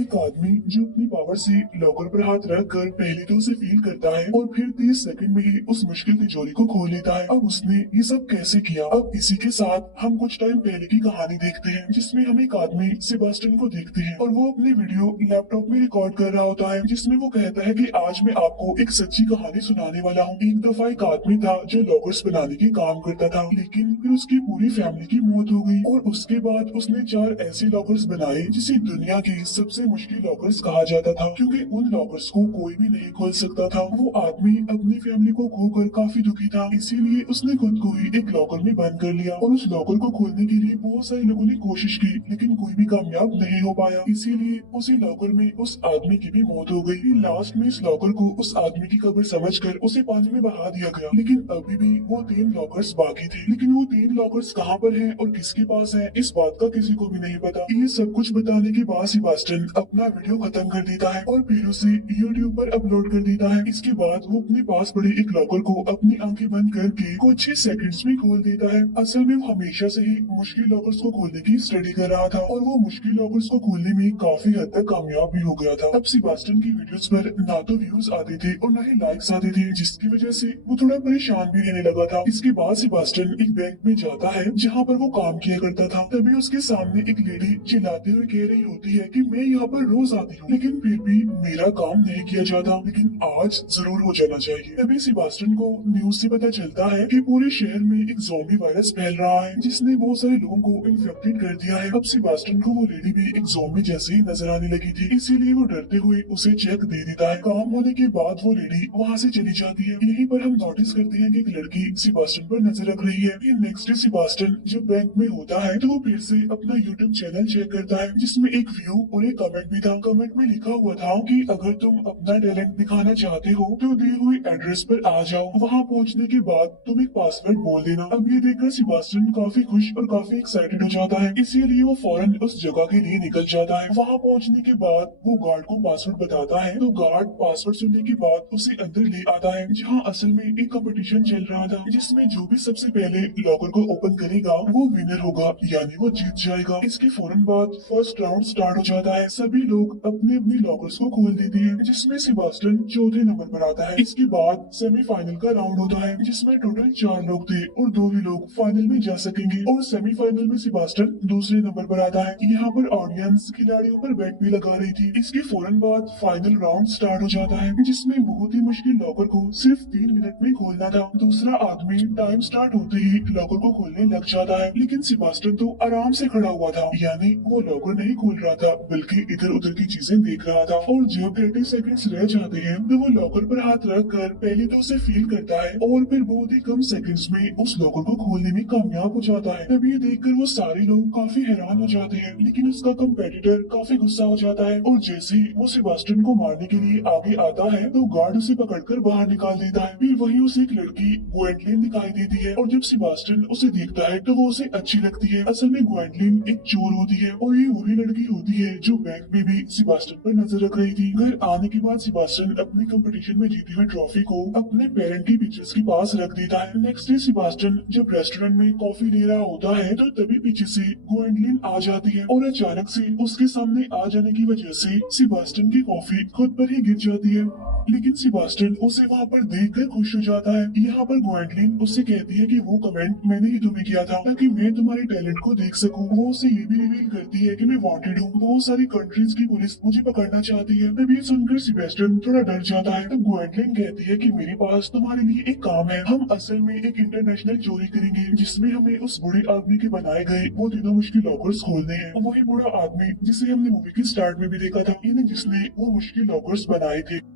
एक आदमी जो अपनी पावर से लॉकर पर हाथ रख कर पहले तो उसे फील करता है और फिर 30 सेकंड में ही उस मुश्किल तिजोरी को खोल लेता है। अब उसने ये सब कैसे किया? अब इसी के साथ हम कुछ टाइम पहले की कहानी देखते हैं जिसमें हम एक आदमी सेबास्टियन को देखते हैं और वो अपनी वीडियो लैपटॉप में रिकॉर्ड कर रहा होता है जिसमें वो कहता है कि आज मैं आपको एक सच्ची कहानी सुनाने वाला हूँ। एक दफा एक आदमी था जो लॉकर्स बनाने के काम करता था, लेकिन फिर उसकी पूरी फैमिली की मौत हो गई और उसके बाद उसने 4 ऐसे लॉकर्स बनाए जिसे दुनिया के सबसे मुश्किल लॉकर्स कहा जाता था, क्योंकि उन लॉकर्स को कोई भी नहीं खोल सकता था। वो आदमी अपनी फैमिली को खोकर काफी दुखी था, इसीलिए उसने खुद को ही एक लॉकर में बंद कर लिया और उस लॉकर को खोलने के लिए बहुत सारे लोगों ने कोशिश की, लेकिन कोई भी कामयाब नहीं हो पाया। इसीलिए उसी लॉकर में उस आदमी की भी मौत हो गई। लास्ट में इस लॉकर को उस आदमी की कब्र समझकर उसे पानी में बहा दिया गया, लेकिन अभी भी वो 3 लॉकर्स बाकी थे। लेकिन वो 3 लॉकर्स कहाँ पर हैं और किसके पास हैं, इस बात का किसी को भी नहीं पता। ये सब कुछ बताने के बाद सेबास्टियन अपना वीडियो खत्म कर देता है और फिर उसे यूट्यूब पर अपलोड कर देता है। इसके बाद वो अपने पास पड़े एक लॉकर को अपनी आंखें बंद करके कुछ ही सेकंड्स में खोल देता है। असल में वो हमेशा से ही मुश्किल लॉकर्स को खोलने की स्टडी कर रहा था और वो मुश्किल लॉकर्स को खोलने में काफी हद तक कामयाब भी हो गया था। अब सेबास्टियन की वीडियोस पर ना तो व्यूज आते थे और ना ही लाइक्स आते थे, जिसकी वजह से वो थोड़ा परेशान भी रहने लगा था। इसके बाद सेबास्टियन एक बैंक में जाता है जहाँ पर वो काम किया करता था। तभी उसके सामने एक लेडी चिल्लाते हुए कह रही होती है कि मैं यहाँ पर रोज आती हूँ, लेकिन फिर भी मेरा काम नहीं किया जाता, लेकिन आज जरूर हो जाना चाहिए। तभी सेबास्टियन को न्यूज से पता चलता है कि पूरे शहर में एक ज़ॉम्बी वायरस फैल रहा है जिसने बहुत सारे लोगों को इन्फेक्टेड कर दिया है। अब सेबास्टियन को वो लेडी भी एक ज़ॉम्बी जैसे ही नजर आने लगी थी, इसीलिए वो डरते हुए उसे चेक दे देता है। काम होने के बाद वो लेडी वहाँ से चली जाती है। यहीं पर हम नोटिस करते हैं कि एक लड़की सेबास्टियन पर नजर रख रही है। फिर नेक्स्ट डे सेबास्टियन जब बैंक में होता है तो वो फिर से अपना यूट्यूब चैनल चेक करता है जिसमें एक व्यू और एक कमेंट भी था। कमेंट में लिखा हुआ था कि अगर तुम अपना टैलेंट दिखाना चाहते हो तो दी हुई एड्रेस पर आ जाओ, वहाँ पहुँचने के बाद तुम एक पासवर्ड बोल देना। अब ये देखकर सेबास्टियन काफी खुश और काफी एक्साइटेड हो जाता है, इसीलिए वो फौरन उस जगह के लिए निकल जाता है। वहाँ पहुँचने के बाद वो गार्ड को पासवर्ड बताता है तो गार्ड पासवर्ड सुनने के बाद उसे अंदर ले आता है, जहाँ असल में एक कंपटीशन चल रहा था जिसमें जो भी सबसे पहले लॉकर को ओपन करेगा वो विनर होगा, यानी वो जीत जाएगा। इसके फौरन बाद फर्स्ट राउंड स्टार्ट हो जाता है। सभी लोग अपने अपने लॉकर्स को खोल देते हैं, जिसमें सेबास्टियन चौथे नंबर पर आता है। इसके बाद सेमीफाइनल का राउंड होता है जिसमें टोटल 4 लोग थे और 2 ही लोग फाइनल में जा सकेंगे और सेमीफाइनल में सेबास्टियन दूसरे नंबर पर आता है। यहाँ पर ऑडियंस खिलाड़ियों पर बेट भी लगा रही थी। इसके फौरन बाद फाइनल राउंड स्टार्ट हो जाता है जिसमें बहुत ही मुश्किल लॉकर को सिर्फ 3 मिनट में खोलना था। दूसरा आदमी टाइम स्टार्ट होते ही लॉकर को खोलने लग जाता है, लेकिन सेबास्टियन तो आराम से खड़ा हुआ था, यानी वो लॉकर नहीं खोल रहा था बल्कि इधर उधर की चीजें देख रहा था। और जब 30 सेकंड्स रह जाते हैं तो वो लॉकर पर हाथ रख कर पहले तो उसे फील करता है और फिर बहुत ही कम सेकंड्स में उस लॉकर को खोलने में कामयाब हो जाता है। तब ये देखकर वो सारे लोग काफी हैरान हो जाते हैं, लेकिन उसका कंपेटिटर काफी गुस्सा हो जाता है और जैसे ही वो सेबास्टियन को मारने के लिए आगे आता है तो गार्ड उसे पकड़कर बाहर निकाल देता है। फिर वहीं उसे एक लड़की ग्वेंडलिन दिखाई देती है और जब सेबास्टियन उसे देखता है तो वो उसे अच्छी लगती है। असल में ग्वेंडलिन एक चोर होती है और ये वही लड़की होती है जो बैंक में भी सेबास्टियन पर नजर रख रही थी। घर आने के बाद सेबास्टियन अपने कंपटीशन में जीती हुई ट्रॉफी को अपने पेरेंट की पिक्चर्स के पास रख देता है। नेक्स्ट डे सेबास्टियन जब रेस्टोरेंट में कॉफी ले रहा होता है तो तभी पीछे से ग्वेंडलिन आ जाती है और अचानक से उसके सामने आ जाने की वजह से सेबास्टियन की कॉफी खुद पर ही गिर जाती है, लेकिन सेबास्टियन उसे वहाँ पर देखकर खुश हो जाता है। यहाँ पर ग्वेंडलिन उससे कहती है कि वो कमेंट मैंने ही तुम्हें किया था ताकि मैं तुम्हारे टैलेंट को देख सकूं। वो उसे ये भी रिवील करती है कि मैं वांटेड हूँ, बहुत सारी कंट्रीज की पुलिस मुझे पकड़ना चाहती है। तब ये सुनकर सेबास्टियन थोड़ा डर जाता है। तब ग्वेंडलिन कहती है कि मेरे पास तुम्हारे लिए एक काम है। हम असल में एक इंटरनेशनल चोरी करेंगे जिसमें हमें उस बूढ़े आदमी के बनाए गए वो तीनों मुश्किल लॉकर्स खोलने हैं। वही बूढ़ा आदमी जिसे हमने मूवी की स्टार्ट में भी देखा था, यानी जिसने वो मुश्किल लॉकर्स बनाए थे।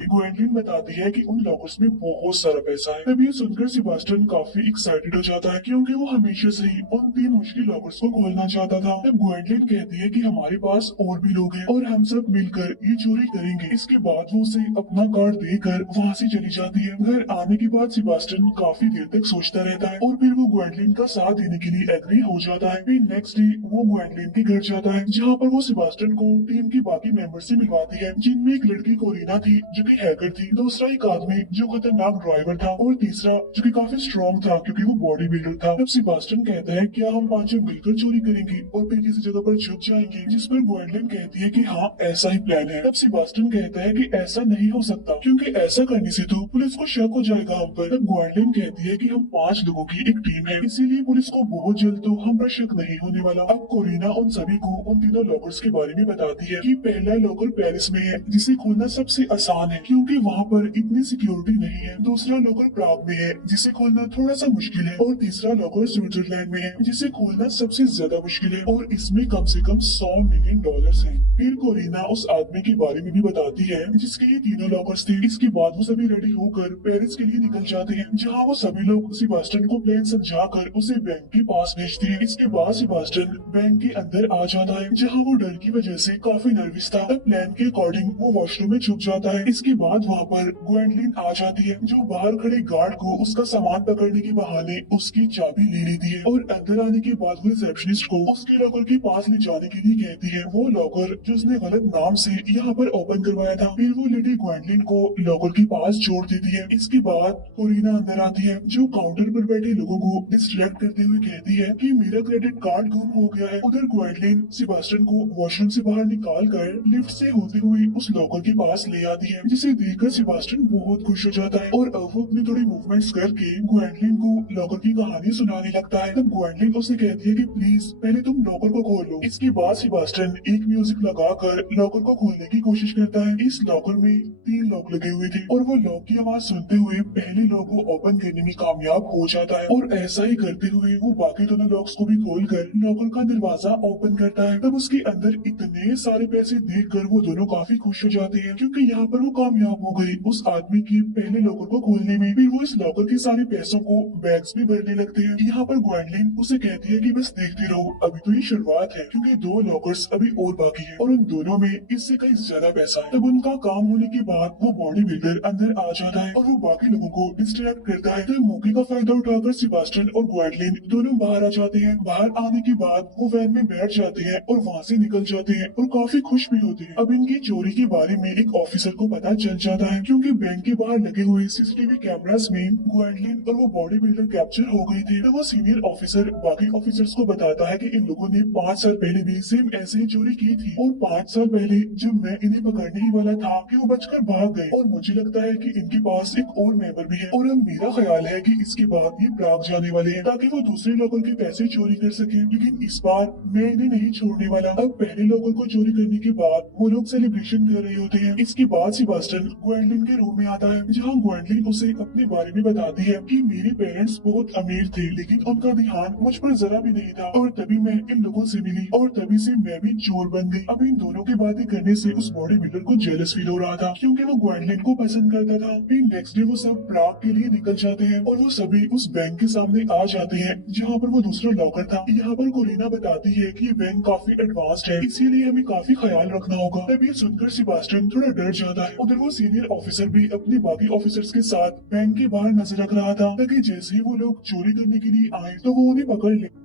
ग्वेंडलिन बताती है कि उन लॉकर्स में बहुत सारा पैसा है। तब ये सुनकर सेबास्टियन काफी एक्साइटेड हो जाता है क्योंकि वो हमेशा से ही उन 3 मुश्किल लॉकर्स को खोलना चाहता था। तब ग्वेंडलिन कहती है कि हमारे पास और भी लोग हैं और हम सब मिलकर ये चोरी करेंगे। इसके बाद वो उसे अपना कार्ड देकर वहाँ से चली जाती है। घर आने के बाद सेबास्टियन काफी देर तक सोचता रहता है और फिर वो ग्वेंडलिन का साथ देने के लिए एग्री हो जाता है। फिर नेक्स्ट डे वो ग्वेंडलिन के घर जाता है जहाँ पर वो सेबास्टियन को टीम के बाकी मेंबर से मिलवाती है, जिनमें एक लड़की कोरिना थी जो कि हैकर थी, दूसरा एक आदमी जो खतरनाक ड्राइवर था और तीसरा जो कि काफी स्ट्रॉन्ग था क्योंकि वो बॉडी बिल्डर था। तब सेबास्टियन कहता है क्या हम पांचों मिलकर चोरी करेंगे और फिर किसी जगह पर छुप जाएंगे, जिस पर ग्वेंडलिन कहती है कि हाँ ऐसा ही प्लान है। तब सेबास्टियन कहता है कि ऐसा नहीं हो सकता क्योंकि ऐसा करने से तो पुलिस को शक हो जाएगा हम पर। तब ग्वेंडलिन कहती है कि हम 5 लोगों की एक टीम है, इसीलिए पुलिस को बहुत जल्द तो हम पर शक नहीं होने वाला। अब कोरिना उन सभी को उन तीनों लॉकर्स के बारे में बताती है कि पहला लॉकर पेरिस में है जिसे खोलना सबसे आसान है क्योंकि वहाँ पर इतनी सिक्योरिटी नहीं है, दूसरा लॉकर प्राग में है जिसे खोलना थोड़ा सा मुश्किल है और तीसरा लॉकर स्विट्जरलैंड में है जिसे खोलना सबसे ज्यादा मुश्किल है और इसमें कम से कम $100 मिलियन है। फिर कोरिना उस आदमी के बारे में भी बताती है जिसके ये तीनों लॉकर्स थे। इसके बाद वो सभी रेडी होकर पेरिस के लिए निकल जाते हैं जहाँ वो सभी लोग सेबास्टियन को प्लान समझाकर उसे बैंक के पास भेजते हैं। इसके बाद सेबास्टियन बैंक के अंदर आ जाता है जहाँ वो डर की वजह से काफी नर्वस था। तब प्लान के अकॉर्डिंग वो वॉशरूम में छुप जाता है। इसके बाद वहाँ पर ग्वेंडलिन आ जाती है जो बाहर खड़े गार्ड को उसका सामान पकड़ने के बहाने उसकी चाबी ले लेती है और अंदर आने के बाद वो रिसेप्शनिस्ट को उसके लॉकर के पास ले जाने के लिए कहती है, वो लॉकर जो उसने गलत नाम से यहाँ पर ओपन करवाया था। फिर वो लेडी ग्वेंडलिन को लॉकर के पास छोड़ देती है। इसके बाद कोरिना अंदर आती है जो काउंटर पर बैठे लोगों को डिस्ट्रैक्ट करते हुए कहती है कि मेरा क्रेडिट कार्ड गुम हो गया है। उधर ग्वेंडलिन सेबास्टियन को वॉशरूम से बाहर निकाल कर लिफ्ट से होते हुए उस लॉकर के पास ले आती है जिसे देखकर सेबास्टियन बहुत खुश हो जाता है और अब वो अपनी थोड़ी मूवमेंट्स करके ग्वेंडलिन को लॉकर की कहानी सुनाने लगता है। तब ग्वेंडलिन उसे कहती है कि प्लीज पहले तुम लॉकर को खोल लो। इसके बाद सेबास्टियन एक म्यूजिक लगाकर लॉकर को खोलने की कोशिश करता है। इस लॉकर में 3 लॉक लगे हुए थे और वो लॉक की आवाज सुनते हुए पहले लॉक को ओपन करने में कामयाब हो जाता है और ऐसा ही करते हुए वो बाकी दोनों लॉक्स को भी खोलकर लॉकर का दरवाजा ओपन करता है। तब उसके अंदर इतने सारे पैसे देखकर वो दोनों काफी खुश हो जाते हैं क्योंकि यहाँ पर वो कामयाब हो गई उस आदमी की पहले लॉकर को खोलने में। फिर वो इस लॉकर के सारे पैसों को बैग्स में भरने लगते हैं। यहाँ पर ग्वेंडलिन उसे कहती है कि बस देखते रहो, अभी तो ये शुरुआत है क्योंकि 2 लॉकर्स अभी और बाकी है और उन दोनों में इससे कहीं ज्यादा पैसा है। तब उनका काम होने के बाद वो बॉडी बिल्डर अंदर आ जाता है और वो बाकी लोगों को डिस्ट्रैक्ट करता है। तो मौके का फायदा उठाकर सेबास्टियन और ग्वेंडलिन दोनों बाहर आ जाते हैं। बाहर आने के बाद वो वैन में बैठ जाते हैं और वहाँ से निकल जाते हैं और काफी खुश भी होते हैं। अब इनकी चोरी के बारे में एक ऑफिसर को पता चल जाता है क्योंकि बैंक के बाहर लगे हुए सीसीटीवी कैमरास में ग्वेंडलिन और वो बॉडी बिल्डर कैप्चर हो गई थी। तो वो सीनियर ऑफिसर बाकी ऑफिसर्स को बताता है कि इन लोगों ने 5 साल पहले भी सेम ऐसे ही चोरी की थी और 5 साल पहले जब मैं इन्हें पकड़ने ही वाला था कि वो बचकर भाग गए और मुझे लगता है कि इनके पास एक और मेंबर भी है और अब मेरा ख्याल है कि इसके बाद ये प्राग जाने वाले हैं ताकि वो दूसरे लॉकर के पैसे चोरी कर सके, लेकिन इस बार मैं इन्हें नहीं छोड़ने वाला। अब पहले लॉकर को चोरी करने के बाद वो लोग सेलिब्रेशन कर रहे होते हैं। इसके बाद सेबास्टियन ग्वेंडलिन के रूम में आता है जहाँ ग्वेंडलिन उसे अपने बारे में बताती है कि मेरे पेरेंट्स बहुत अमीर थे लेकिन उनका ध्यान मुझ पर जरा भी नहीं था और तभी मैं इन लोगों से मिली और तभी से मैं भी चोर बन गई। अब इन दोनों की बातें करने से उस बॉडी बिल्डर को जेलस फील हो रहा था क्योंकि वो ग्वेंडलिन को पसंद करता था। फिर नेक्स्ट डे वो सब प्राग के लिए निकल जाते हैं और वो सभी उस बैंक के सामने आ जाते हैं जहाँ पर वो दूसरा लॉकर था। यहाँ पर कोरिना बताती है कि ये बैंक काफी एडवांस्ड है इसीलिए हमें काफी ख्याल रखना होगा। तभी सुनकर सेबास्टियन थोड़ा डर जाता है। उधर वो सीनियर ऑफिसर भी अपने बाकी ऑफिसर्स के साथ बैंक के बाहर नजर रख रहा था ताकि जैसे ही वो लोग चोरी करने के लिए आए तो वो उन्हें पकड़ ले।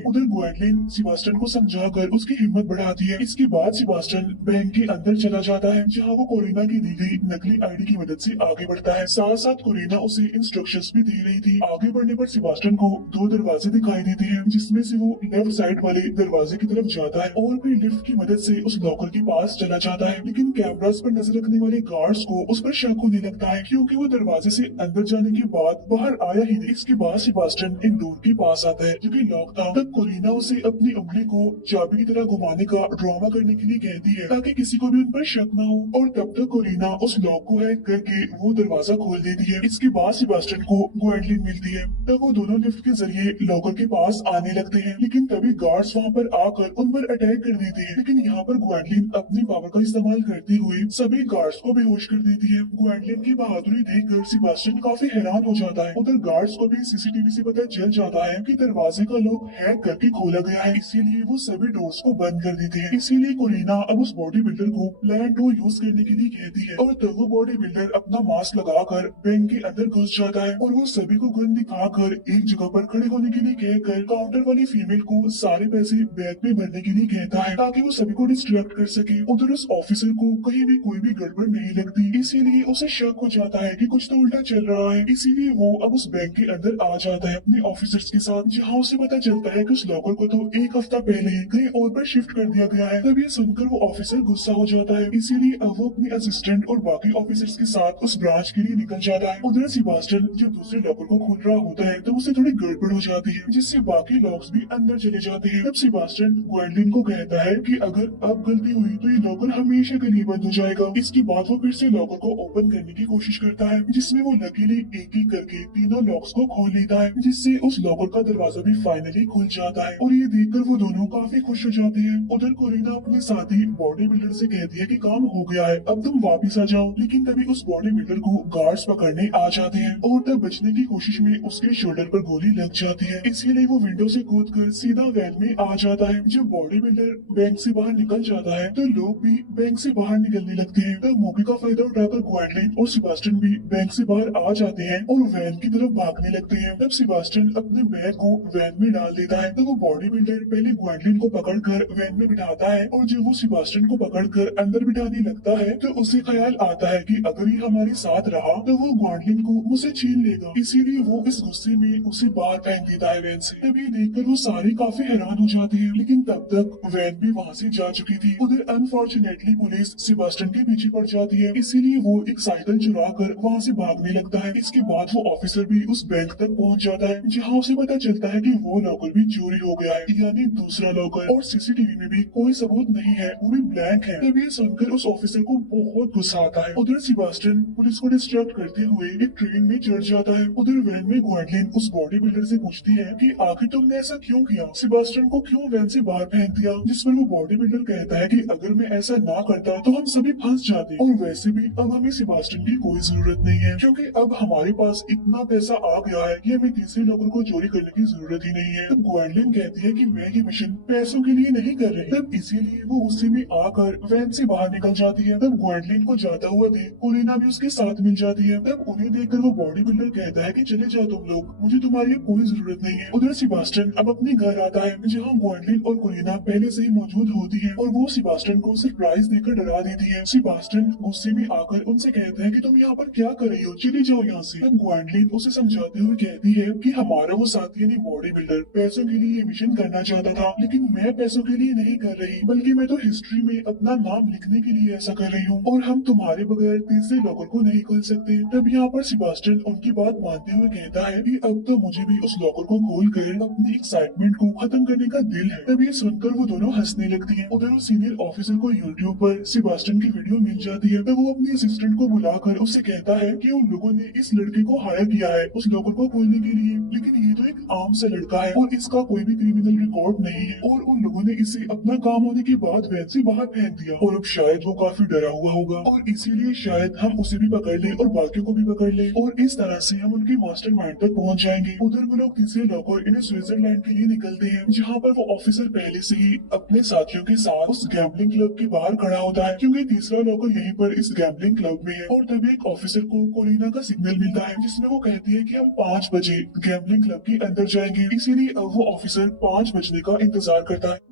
उधर ग्वेंडलिन सेबास्टियन को समझाकर उसकी हिम्मत बढ़ाती है। इसके बाद सेबास्टियन बैंक के अंदर चला जाता है जहाँ वो कोरिना की दी गई नकली आईडी की मदद से आगे बढ़ता है। साथ साथ कोरिना उसे इंस्ट्रक्शंस भी दे रही थी। आगे बढ़ने पर सेबास्टियन को 2 दरवाजे दिखाई देते हैं जिसमें से वो लेफ्ट साइड वाले दरवाजे की तरफ जाता है और फिर लिफ्ट की मदद से उस लॉकर के पास चला जाता है, लेकिन कैमरास पर नजर रखने वाले गार्ड्स को उस पर शक होने लगता है क्योंकि वो दरवाजे से अंदर जाने के बाद बाहर आया ही नहीं। इसके बाद सेबास्टियन एक डोर के पास आता है जो कि लॉक था। तब कोरिना उसे अपनी उंगली को चाबी की तरह घुमाने का ड्रामा करने के लिए कहती है ताकि किसी को भी उन पर शक न हो और तब तक कोरिना उस लॉक को हैक करके वो दरवाजा खोल देती है। इसके बाद सेबास्टियन को ग्वेंडलिन मिलती है। तब वो दोनों लिफ्ट के जरिए लॉकर के पास आने लगते हैं, लेकिन तभी गार्ड्स वहाँ पर आकर उन पर अटैक कर देते हैं। लेकिन यहाँ पर ग्वेंडलिन अपनी पावर का इस्तेमाल करते हुए सभी गार्ड्स को बेहोश कर देती है। ग्वेंडलिन की बहादुरी देखकर सेबास्टियन काफी हैरान हो जाता है। उधर गार्ड्स को भी सीसीटीवी से पता चल जाता है कि दरवाजे का लॉक है हैक करके खोला गया है, इसीलिए वो सभी डोर्स को बंद कर देते हैं। इसीलिए कोरिना अब उस बॉडी बिल्डर को प्लान टू यूज करने के लिए कहती है और तब वो बॉडी बिल्डर अपना मास्क लगाकर बैंक के अंदर घुस जाता है और वो सभी को गन दिखाकर एक जगह पर खड़े होने के लिए कहकर काउंटर वाली फीमेल को सारे पैसे बैग में भरने के लिए कहता है ताकि वो सभी को डिस्ट्रैक्ट कर सके। उधर उस ऑफिसर को कहीं भी कोई भी गड़बड़ नहीं लगती, इसीलिए उसे शक हो जाता है कि कुछ तो उल्टा चल रहा है। इसीलिए वो अब उस बैंक के अंदर आ जाता है अपने ऑफिसर्स के साथ, जहाँ उसे पता चलता है कि उस लॉकर को तो एक हफ्ता पहले ही कहीं और पर शिफ्ट कर दिया गया है। तब ये सुनकर वो ऑफिसर गुस्सा हो जाता है, इसीलिए अब वो अपने असिस्टेंट और बाकी ऑफिसर्स के साथ उस ब्रांच के लिए निकल जाता है। उधर सेबास्टियन जब दूसरे लॉकर को खोल रहा होता है तब उसे थोड़ी गड़बड़ हो जाती है, जिससे बाकी लॉक्स भी अंदर चले जाते हैं। तब सेबास्टियन ग्वेंडलिन को कहता है कि अगर अब गलती हुई तो ये लॉकर हमेशा के लिए बंद हो जाएगा। इसके बाद वो फिर से लॉकर को ओपन करने की कोशिश करता है, जिसमें वो लकीली एक एक करके तीनों लॉक्स को खोल लेता है, जिससे उस लॉकर का दरवाजा भी फाइनली खुल जाता है और ये देखकर वो दोनों काफी खुश हो जाते हैं। उधर कोरिना अपने साथी बॉडी बिल्डर से कहती है कि काम हो गया है, अब तुम वापिस आ जाओ। लेकिन तभी उस बॉडी बिल्डर को गार्ड्स पकड़ने आ जाते हैं और तब बचने की कोशिश में उसके शोल्डर पर गोली लग जाती है, इसीलिए वो विंडो से कूदकर सीधा वैन में आ जाता है। जब बॉडी बिल्डर बैंक से बाहर निकल जाता है तो लोग भी बैंक से बाहर निकलने लगते हैं। तब मौके का फायदा उठाकर ग्वेंडलिन और सेबास्टियन भी बैंक से बाहर आ जाते हैं और वैन की तरफ भागने लगते हैं। तब सेबास्टियन अपने बैग को वैन में डाल देता है, तो वो बॉडी बिल्डर पहले ग्वेंडलिन को पकड़कर वैन में बिठाता है और जब वो सेबास्टियन को पकड़कर अंदर बिठाने लगता है तो उसे ख्याल आता है कि अगर ये हमारे साथ रहा तो वो ग्वेंडलिन को मुझसे छीन लेगा, इसीलिए वो इस गुस्से में उसे बाहर फेंक देता है वैन से। तभी देखकर वो सारे काफी हैरान हो जाते हैं, लेकिन तब तक वैन भी वहाँ से जा चुकी थी। उधर अनफॉर्चुनेटली पुलिस सेबास्टियन के पीछे पड़ जाती है, इसीलिए वो एक साइकिल चुरा कर वहाँ से भागने लगता है। इसके बाद वो ऑफिसर भी उस बैंक तक पहुँच जाता है, जहाँ उसे पता चलता है कि वो लॉकर भी चोरी हो गया है, यानी दूसरा लॉकर, और सीसीटीवी में भी कोई सबूत नहीं है, वो भी ब्लैंक है। तब ये सुनकर उस ऑफिसर को बहुत गुस्सा आता है। उधर सेबास्टियन पुलिस को डिस्ट्रैक्ट करते हुए एक ट्रेन में चढ़ जाता है। उधर वैन में ग्वेंडलिन उस बॉडी बिल्डर से पूछती है कि आखिर तुमने ऐसा क्यों किया, सेबास्टियन को क्यों वैन से बाहर फेंक दिया, जिस पर वो बॉडी बिल्डर कहता है कि अगर मैं ऐसा ना करता तो हम सभी फंस जाते, और वैसे भी अब हमें सेबास्टियन की कोई जरूरत नहीं है, क्योंकि अब हमारे पास इतना पैसा आ गया है कि हमें तीसरे लोगों को चोरी करने की जरूरत ही नहीं है। तब ग्वेंडलिन कहती है कि मैं ये मिशन पैसों के लिए नहीं कर रही, तब इसीलिए वो गुस्से में आकर वैन से बाहर निकल जाती है। तब ग्वेंडलिन को जाता हुआ देख कोरिना भी उसके साथ मिल जाती है। तब उन्हें देखकर वो बॉडी बिल्डर कहता है कि चले जाओ तुम लोग, मुझे तुम्हारी अब कोई जरूरत नहीं है। उधर सेबास्टियन अब अपने घर आता है, जहाँ ग्वेंडलिन और कोरिना पहले से ही मौजूद होती है और वो सेबास्टियन को सरप्राइज देकर डरा देती है। सेबास्टियन गुस्से में आकर उनसे कहता है कि तुम यहाँ पर क्या कर रही हो, चली जाओ यहाँ से। तब ग्वेंडलिन उसे समझाते हुए कहती है कि हमारा वो साथी यानी बॉडी बिल्डर पैसों के लिए ये मिशन करना चाहता था, लेकिन मैं पैसों के लिए नहीं कर रही, बल्कि मैं तो हिस्ट्री में अपना नाम लिखने के लिए ऐसा कर रही हूँ, और हम तुम्हारे बगैर तीसरे लॉकर को नहीं खोल सकते। तब यहाँ पर सेबास्टियन उनकी बात मानते हुए कहता है कि अब तो मुझे भी उस लॉकर को खोल कर अपनी एक्साइटमेंट को खत्म करने का दिल है। तब ये सुनकर वो दोनों हंसने लगती हैं। उधर उस सीनियर ऑफिसर को यूट्यूब पर सेबास्टियन की वीडियो मिल जाती है, तब वो अपनी असिस्टेंट को बुलाकर उससे कहता है कि उन लोगों ने इस लड़के को हायर किया है उस लॉकर को खोलने के लिए, लेकिन ये तो एक आम सा लड़का है और इसका कोई भी क्रिमिनल रिकॉर्ड नहीं है, और उन लोगों ने इसे अपना काम होने के बाद वैन से बाहर फेंक दिया, और अब शायद वो काफी डरा हुआ होगा और इसीलिए शायद हम उसे भी पकड़ ले और बाकियों को भी पकड़ ले, और इस तरह से हम उनके मास्टरमाइंड तक पहुंच जाएंगे। उधर वो लोग तीसरे लॉकर यानी स्विट्जरलैंड के लिए निकलते हैं, जहाँ पर वो ऑफिसर पहले से ही अपने साथियों के साथ उस गैम्बलिंग क्लब के बाहर खड़ा होता है, क्योंकि तीसरा लॉकर यहीं पर इस गैम्बलिंग क्लब में है। और तभी एक ऑफिसर को कोरिना का सिग्नल मिलता है, जिसमें वो कहती है कि हम 5 बजे गैम्बलिंग क्लब के अंदर जाएंगे, इसीलिए अब वो ऑफिसर 5 बजने का इंतजार करता है।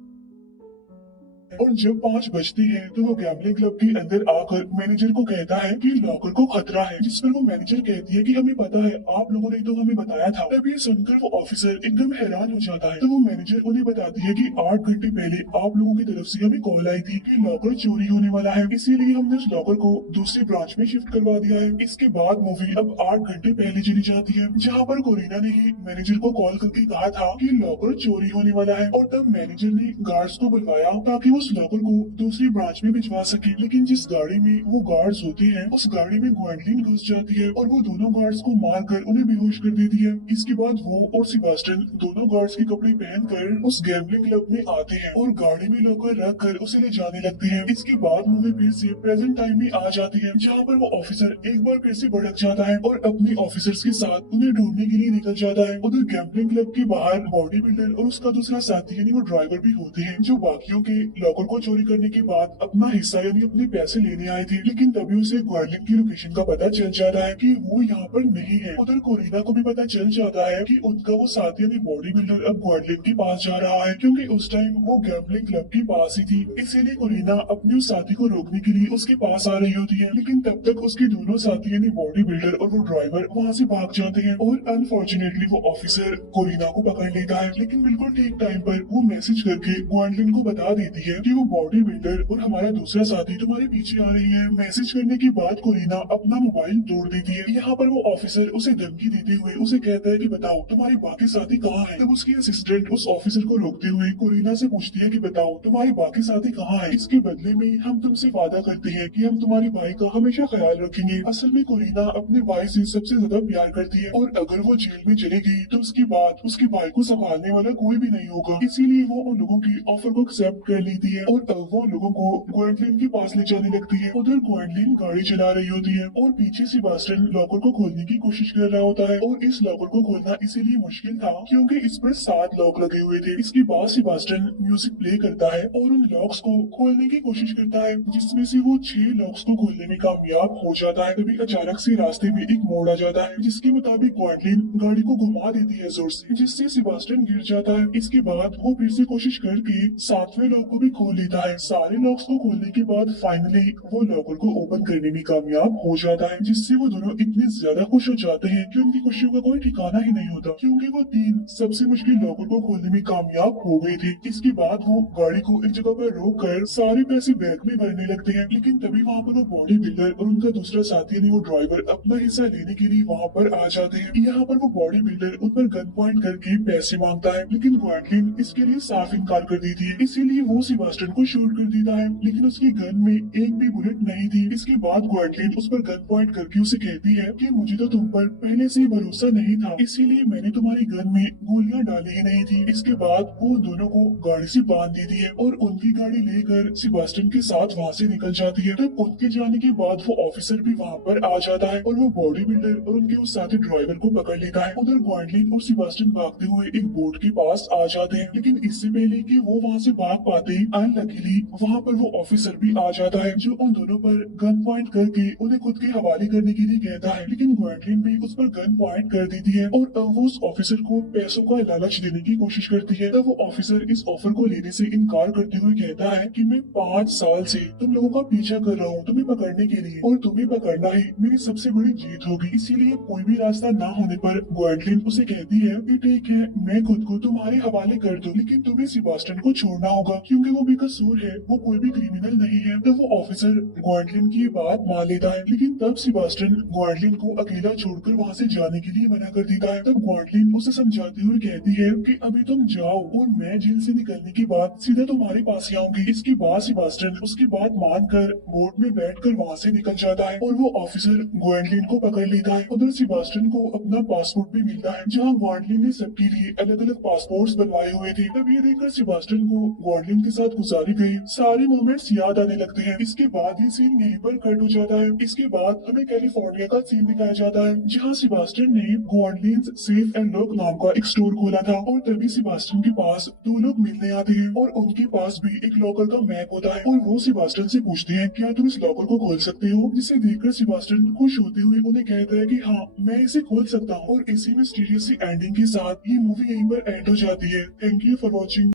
और जब 5 बजते हैं तो वो गैम्बलिंग क्लब के अंदर आकर मैनेजर को कहता है कि लॉकर को खतरा है, जिस पर वो मैनेजर कहती है कि हमें पता है, आप लोगों ने तो हमें बताया था। तब ये सुनकर वो ऑफिसर एकदम हैरान हो जाता है। तो वो मैनेजर उन्हें बताती है कि 8 घंटे पहले आप लोगों की तरफ से हमें कॉल आई थी कि लॉकर चोरी होने वाला है, इसीलिए हमने उस लॉकर को दूसरी ब्रांच में शिफ्ट करवा दिया है। इसके बाद मूवी अब 8 घंटे पहले चली जाती है, जहाँ पर कोरिना ने ही मैनेजर को कॉल करके कहा था कि लॉकर चोरी होने वाला है, और तब मैनेजर ने गार्ड्स को बुलवाया ताकि वो उस लॉकर को दूसरी ब्रांच में भिजवा सके। लेकिन जिस गाड़ी में वो गार्ड्स होते हैं उस गाड़ी में ग्वेंडलिन घुस जाती है और वो दोनों गार्ड्स को मारकर उन्हें बेहोश कर देती है। इसके बाद वो और सेबास्टियन दोनों गार्ड्स के कपड़े पहनकर उस गैम्बलिंग क्लब में आते हैं और गाड़ी में लॉकर रख कर उसे ले जाने लगते हैं। इसके बाद मूवी फिर से प्रेजेंट टाइम में आ जाती है, जहाँ पर वो ऑफिसर एक बार फिर से भड़क जाता है और अपने ऑफिसर्स के साथ उन्हें ढूंढने के लिए निकल जाता है। उधर गैम्बलिंग क्लब के बाहर बॉडी बिल्डर और उसका दूसरा साथी यानी वो ड्राइवर भी होते हैं, जो बाकियों के लॉकर को चोरी करने के बाद अपना हिस्सा यानी अपने पैसे लेने आए थे। लेकिन तभी उसे ग्वेंडलिन की लोकेशन का पता चल जाता है कि वो यहाँ पर नहीं है। उधर कोरिना को भी पता चल जाता है कि उनका वो साथी यानी बॉडी बिल्डर अब ग्वेंडलिन के पास जा रहा है, क्योंकि उस टाइम वो गैम्बलिंग क्लब के पास ही थी। इसीलिए कोरिना अपने उस साथी को रोकने के लिए उसके पास आ रही होती है, लेकिन तब तक उसके दोनों साथी यानी बॉडी बिल्डर और वो ड्राइवर वहाँ से भाग जाते हैं और अनफॉर्चुनेटली वो ऑफिसर कोरिना को पकड़ लेता है। लेकिन बिल्कुल ठीक टाइम पर वो मैसेज करके ग्वेंडलिन को बता देती है कि वो बॉडी बिल्डर और हमारा दूसरा साथी तुम्हारे पीछे आ रही है। मैसेज करने के बाद कोरिना अपना मोबाइल तोड़ देती है। यहाँ पर वो ऑफिसर उसे धमकी देते हुए उसे कहता है कि बताओ तुम्हारे बाकी साथी कहाँ हैं। तब उसकी असिस्टेंट उस ऑफिसर को रोकते हुए कोरिना से पूछती है कि बताओ तुम्हारे बाकी साथी कहाँ हैं। इसके बदले में हम तुमसे वादा करते हैं कि हम तुम्हारे भाई का हमेशा ख्याल रखेंगे। असल में कोरिना अपने भाई से सबसे ज्यादा प्यार करती है और अगर वो जेल में चली गई तो उसके बाद उसके भाई को संभालने वाला कोई भी नहीं होगा। इसीलिए वो उन लोगों की ऑफर को एक्सेप्ट कर लेती है और अब वो लोगों को ग्वेंडलिन के पास ले जाने लगती है। उधर ग्वेंडलिन गाड़ी चला रही होती है और पीछे सेबास्टियन लॉकर को खोलने की कोशिश कर रहा होता है और इस लॉकर को खोलना इसीलिए मुश्किल था क्योंकि इस पर 7 लॉक लगे हुए थे। इसके बाद सेबास्टियन म्यूजिक प्ले करता है और उन लॉक्स को खोलने की कोशिश करता है, जिसमें से वो 6 लॉक्स को खोलने में कामयाब हो जाता है। तभी अचानक से रास्ते में एक मोड़ आ जाता है, जिसके मुताबिक ग्वेंडलिन गाड़ी को घुमा देती है जोर से, जिससे सेबास्टियन गिर जाता है। इसके बाद वो फिर से कोशिश करके 7वें लॉक को भी खोल लेता है। सारे लॉक्स को खोलने के बाद फाइनली वो लॉकर को ओपन करने में कामयाब हो जाता है, जिससे वो दोनों इतने ज्यादा खुश हो जाते हैं कि उनकी खुशियों का कोई ठिकाना ही नहीं होता, क्योंकि वो 3 सबसे मुश्किल लॉकर को खोलने में कामयाब हो गए थे। इसके बाद वो गाड़ी को एक जगह पर रोक कर सारे पैसे बैग में भरने लगते हैं, लेकिन तभी वहाँ पर वो बॉडी बिल्डर और उनका दूसरा साथी यानी वो ड्राइवर अपना हिस्सा लेने के लिए वहाँ पर आ जाते हैं। यहाँ पर वो बॉडी बिल्डर उन पर गन पॉइंट करके पैसे मांगता है, लेकिन ग्वेंडलिन इसके लिए साफ इनकार कर देती है। इसीलिए वो सेबास्टियन को शूट कर देता है, लेकिन उसकी गन में एक भी बुलेट नहीं थी। इसके बाद ग्वेंडलिन उस पर गन पॉइंट करके उसे कहती है कि मुझे तो तुम पर पहले से ही भरोसा नहीं था, इसीलिए मैंने तुम्हारी गन में गोलियां डाली ही नहीं थी। इसके बाद वो दोनों को गाड़ी से बांध देती है और उनकी गाड़ी लेकर सेबास्टियन के साथ वहाँ से निकल जाती है। तब उनके जाने के बाद वो ऑफिसर भी वहाँ पर आ जाता है और वो बॉडी बिल्डर और उनके उस साथी ड्राइवर को पकड़ लेता है। उधर ग्वेंडलिन और सेबास्टियन भागते हुए एक बोट के पास आ जाते हैं, लेकिन इससे पहले कि वो वहाँ से भाग पाते अनलकीली वहाँ पर वो ऑफिसर भी आ जाता है, जो उन दोनों पर गन पॉइंट करके उन्हें खुद के हवाले करने के लिए कहता है। लेकिन ग्वेंडलिन भी उस पर गन पॉइंट कर देती है और अब वो उस ऑफिसर को पैसों का लालच देने की कोशिश करती है। तब वो ऑफिसर इस ऑफर को लेने से इनकार करते हुए कहता है कि मैं 5 साल से तुम लोगों का पीछा कर रहा हूँ तुम्हें पकड़ने के लिए, और तुम्हें पकड़ना ही मेरी सबसे बड़ी जीत होगी। इसीलिए कोई भी रास्ता ना होने पर ग्वेंडलिन उसे कहती है कि ठीक है मैं खुद को तुम्हारे हवाले कर दूं, लेकिन तुम्हें सेबास्टियन को छोड़ना होगा क्योंकि वो बेकसूर है, वो कोई भी क्रिमिनल नहीं है। तब वो ऑफिसर ग्वेंडलिन की बात मान लेता है, लेकिन तब सेबास्टियन ग्वेंडलिन को अकेला छोड़कर वहाँ से जाने के लिए मना कर देता है। तब ग्वेंडलिन उसे समझाते हुए कहती है कि अभी तुम जाओ और मैं जेल से निकलने के बाद सीधा तुम्हारे पास ही आऊंगी। इसके बाद सेबास्टियन उसकी बात मानकर बोट में बैठकर वहाँ से निकल जाता है और वो ऑफिसर ग्वेंडलिन को पकड़ लेता है। उधर सेबास्टियन को अपना पासपोर्ट भी मिलता है, जहाँ ग्वेंडलिन ने सबके लिए अलग अलग पासपोर्ट बनवाए हुए थे। तब ये देखकर सेबास्टियन को ग्वेंडलिन के साथ गुजारी गई सारे मोमेंट्स याद आने लगते हैं। इसके बाद ये सीन यहीं पर कट हो जाता है। इसके बाद हमें कैलिफोर्निया का सीन दिखाया जाता है, जहाँ सेबास्टियन ने ग्वेंडलिन सेफ एंड लॉक नाम का एक स्टोर खोला था और तभी सेबास्टियन के पास 2 लोग मिलने आते हैं और उनके पास भी एक लॉकर का मैप होता है और वो सेबास्टियन से पूछते हैं क्या तुम इस लॉकर को खोल सकते हो, जिसे देखकर सेबास्टियन खुश होते हुए उन्हें कहता है कि हाँ मैं इसे खोल सकता हूँ। और इसी मिस्टीरियस सी एंडिंग के साथ ये मूवी यहीं पर एंड हो जाती है। Thank you for watching.